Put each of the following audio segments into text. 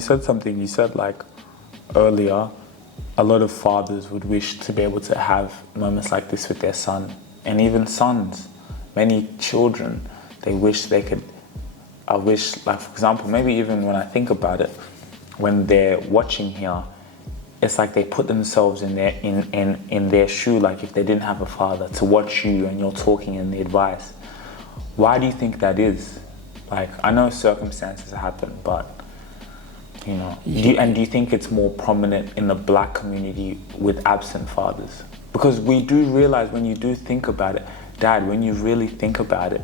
you said something. You said like earlier, a lot of fathers would wish to be able to have moments like this with their son, and even sons. Many children, they wish they could. I wish, like for example, maybe even when I think about it, when they're watching here, it's like they put themselves in their shoe, like if they didn't have a father, to watch you and you're talking and the advice. Why do you think that is? Like, I know circumstances happen, but you know, do you think it's more prominent in the black community with absent fathers? Because we do realize, when you do think about it, Dad, when you really think about it,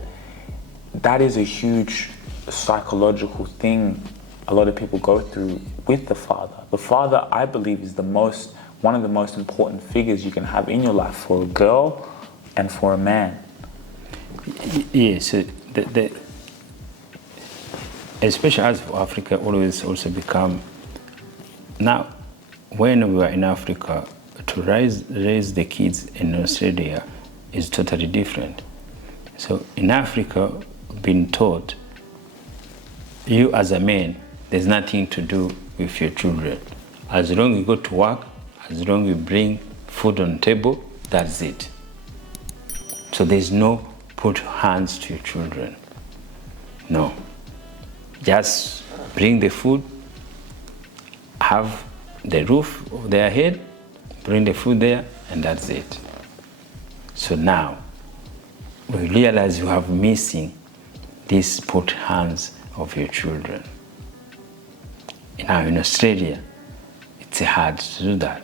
that is a huge psychological thing a lot of people go through with the father. The father, I believe, is one of the most important figures you can have in your life, for a girl and for a man. Yes, especially as for Africa, always also become, now when we were in Africa, to raise the kids in Australia is totally different. So in Africa, being taught, you as a man, there's nothing to do with your children. As long as you go to work, as long as you bring food on the table, that's it. So there's no put hands to your children. No. Just bring the food, have the roof over their head, bring the food there, and that's it. So now, we realize you have missing this put hands of your children. Now in Australia, it's hard to do that.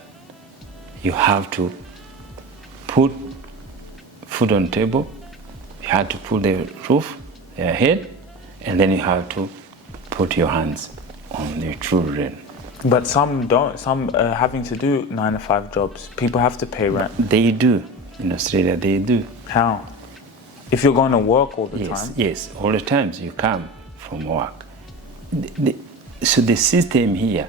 You have to put food on the table, you have to put the roof, their head, and then you have to put your hands on your children. But some don't. Some are having to do 9-to-5 jobs. People have to pay rent. They do. In Australia, they do. How? If you're going to work all the time? Yes, all the times you come from work. So the system here.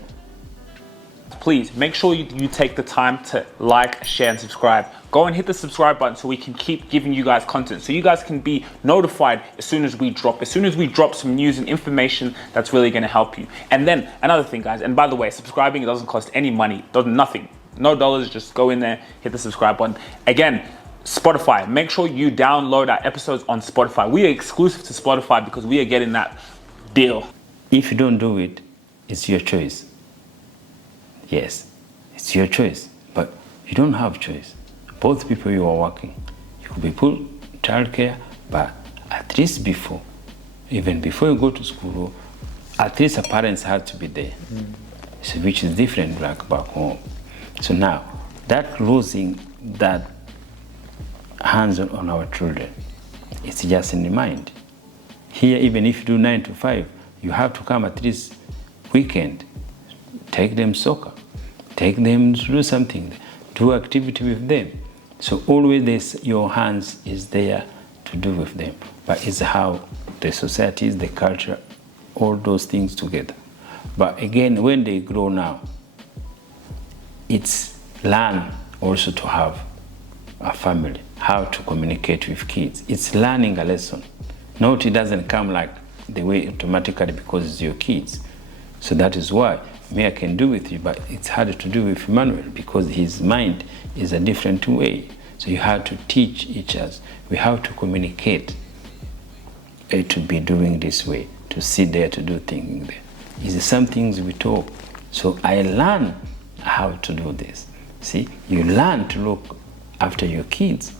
Please make sure you take the time to like, share, and subscribe. Go and hit the subscribe button so we can keep giving you guys content, so you guys can be notified as soon as we drop some news and information that's really going to help you. And then another thing, guys, and by the way, subscribing, it doesn't cost any money, nothing, no dollars. Just go in there, hit the subscribe button. Again, Spotify, make sure you download our episodes on Spotify. We are exclusive to Spotify because we are getting that deal. If you don't do it, it's your choice. Yes, it's your choice, but you don't have choice. Both people you are working, you could be put childcare, but at least even before you go to school, at least the parents have to be there, so, which is different like back home. So now, that losing that hands on our children, it's just in the mind. Here, even if you do 9 to 5, you have to come at least weekend, take them soccer, take them to do something, do activity with them. So always your hands is there to do with them. But it's how the society, the culture, all those things together. But again, when they grow now, it's learn also to have a family, how to communicate with kids. It's learning a lesson. Note, it doesn't come like the way automatically because it's your kids. So that is why me I can do with you, but it's harder to do with Emmanuel because his mind is a different way. So you have to teach each other. We have to communicate to be doing this way, to sit there, to do things there. It's some things we talk. So I learn how to do this. See, you learn to look after your kids,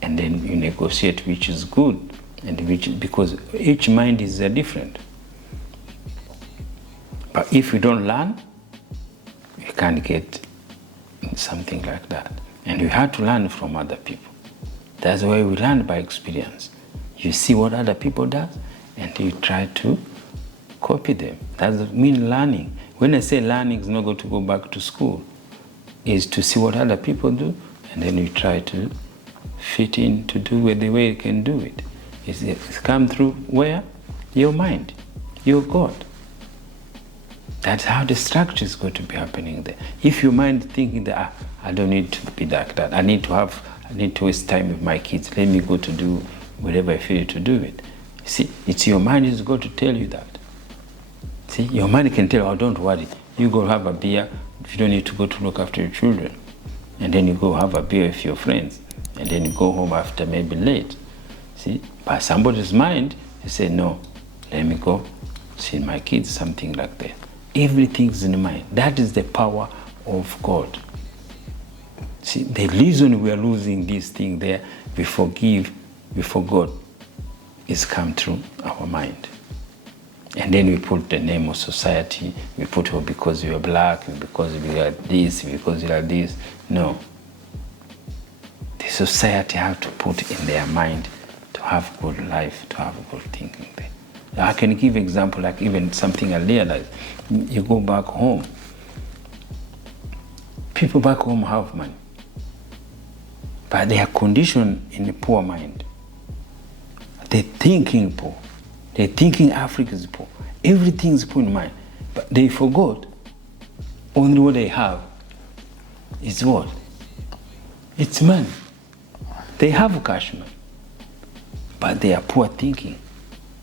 and then you negotiate which is good, and because each mind is different. But if you don't learn, you can't get something like that. And you have to learn from other people. That's why we learn by experience. You see what other people do, and you try to copy them. That's mean learning. When I say learning is not going to go back to school, is to see what other people do, and then you try to fit in to do it the way you can do it. It's come through where? Your mind, your God. That's how the structure is going to be happening there. If your mind thinking that I don't need to be like that, I need to waste time with my kids, let me go to do whatever I feel to do it. See, it's your mind is going to tell you that. See, your mind can tell, oh, don't worry. You go have a beer. You don't need to go to look after your children. And then you go have a beer with your friends. And then you go home after maybe late. See, by somebody's mind, they say, no, let me go see my kids, something like that. Everything's in the mind. That is the power of God. See, the reason we are losing this thing there, we forgive before God, is come through our mind. And then we put the name of society, we put, oh, because you are black, because we are this, because you are this. No. The society have to put in their mind to have good life, to have good thinking there. I can give example, like even something I realized. You go back home, people back home have money, but they are conditioned in a poor mind. They're thinking poor. They're thinking Africa is poor. Everything's poor in mind. But they forgot only what they have is what? It's money. They have cash money, but they are poor thinking.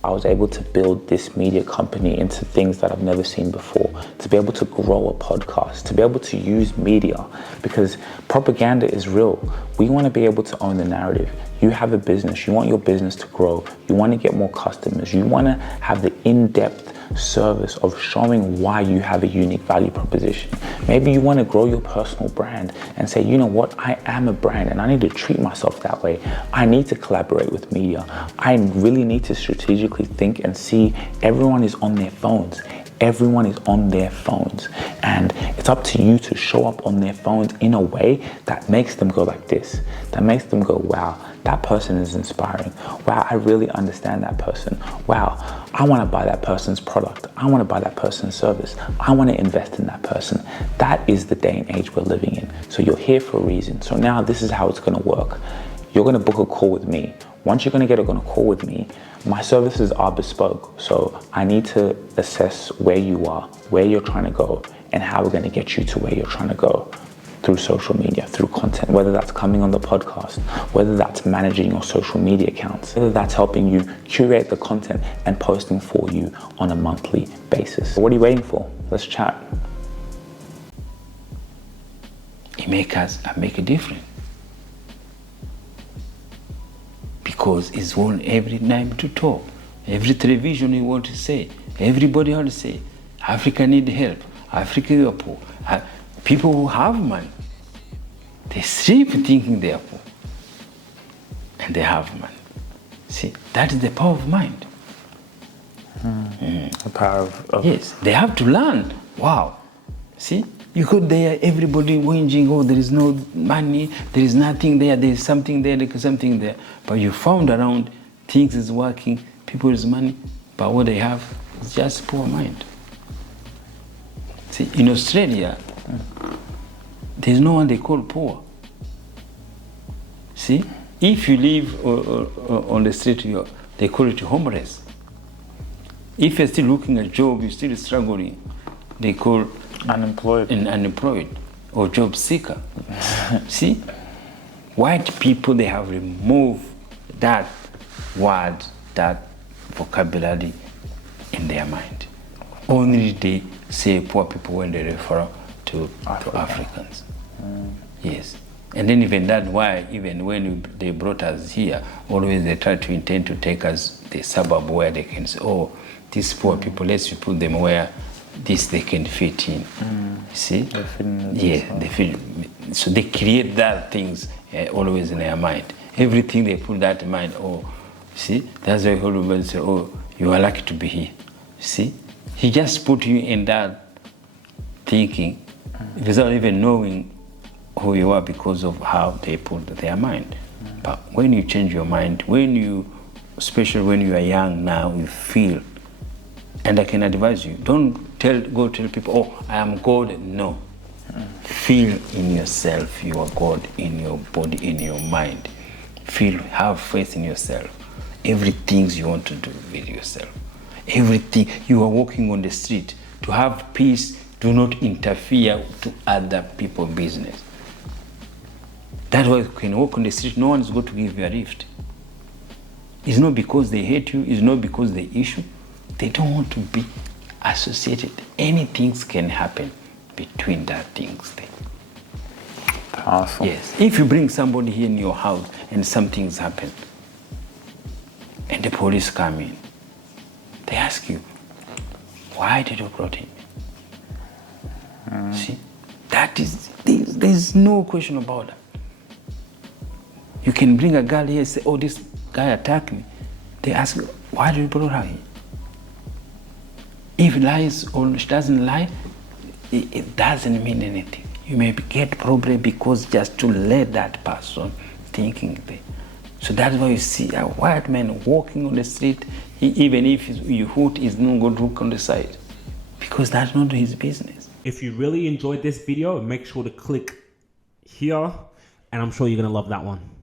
I was able to build this media company into things that I've never seen before, to be able to grow a podcast, to be able to use media, because propaganda is real. We want to be able to own the narrative. You have a business, you want your business to grow, you want to get more customers, you want to have the in-depth service of showing why you have a unique value proposition. Maybe you want to grow your personal brand and say, you know what, I am a brand and I need to treat myself that way. I need to collaborate with media. I really need to strategically think and see everyone is on their phones. Everyone is on their phones, and it's up to you to show up on their phones in a way that makes them go like this, that makes them go, wow, that person is inspiring. Wow, I really understand that person. Wow, I want to buy that person's product. I want to buy that person's service. I want to invest in that person. That is the day and age we're living in. So you're here for a reason. So now this is how it's going to work. You're going to book a call with me. Once you're going to get on a call with me, my services are bespoke. So I need to assess where you are, where you're trying to go, and how we're going to get you to where you're trying to go through social media, through content, whether that's coming on the podcast, whether that's managing your social media accounts, whether that's helping you curate the content and posting for you on a monthly basis. What are you waiting for? Let's chat. It makes us make a difference. Because it's one every time to talk. Every television you want to say. Everybody ought to say, Africa need help. Africa is poor. People who have money, they sleep thinking they are poor. And they have money. See, that is the power of mind. The power of... Yes, they have to learn. Wow. See, you go there, everybody whinging, oh, there is no money, there is nothing there, there is something there, there is something there. But you found around, things is working, people is money, but what they have is just poor mind. See, in Australia, there's no one they call poor. See, if you live on the street, they call it homeless. If you're still looking at job, you're still struggling, they call unemployed or job seeker. See, white people, they have removed that word, that vocabulary in their mind. Only they say poor people when they refer to Africans. Yes. And then even that, why even when they brought us here, always they try to intend to take us the suburb where they can say, oh, these poor people, let's put them where this they can fit in. See? They fit in. Yeah, they fit. So they create that things always in their mind. Everything they put that in mind, oh, see? That's why everybody say, oh, you are lucky to be here. See? He just put you in that thinking without even knowing who you are because of how they put their mind. But when you change your mind, when you, especially when you are young now, you feel, and I can advise you, don't go tell people, oh, I am God. No. Feel in yourself, you are God in your body, in your mind. Feel, have faith in yourself. Everything you want to do with yourself. Everything, you are walking on the street. To have peace, do not interfere to other people's business. That's why you can walk on the street, no one is going to give you a lift. It's not because they hate you, it's not because they issue. They don't want to be associated. Anything can happen between that things there. Powerful. Yes. If you bring somebody here in your house and something's happen, and the police come in, they ask you, why did you brought him? See, that is, there's no question about that. You can bring a girl here and say, oh, this guy attacked me. They ask, why did you brought her here? If lies or she doesn't lie, it doesn't mean anything. You may get problem because just to let that person thinking there. So that's why you see a white man walking on the street, even if you hoot, he's not going to look on the side, because that's not his business. If you really enjoyed this video, make sure to click here, and I'm sure you're gonna love that one.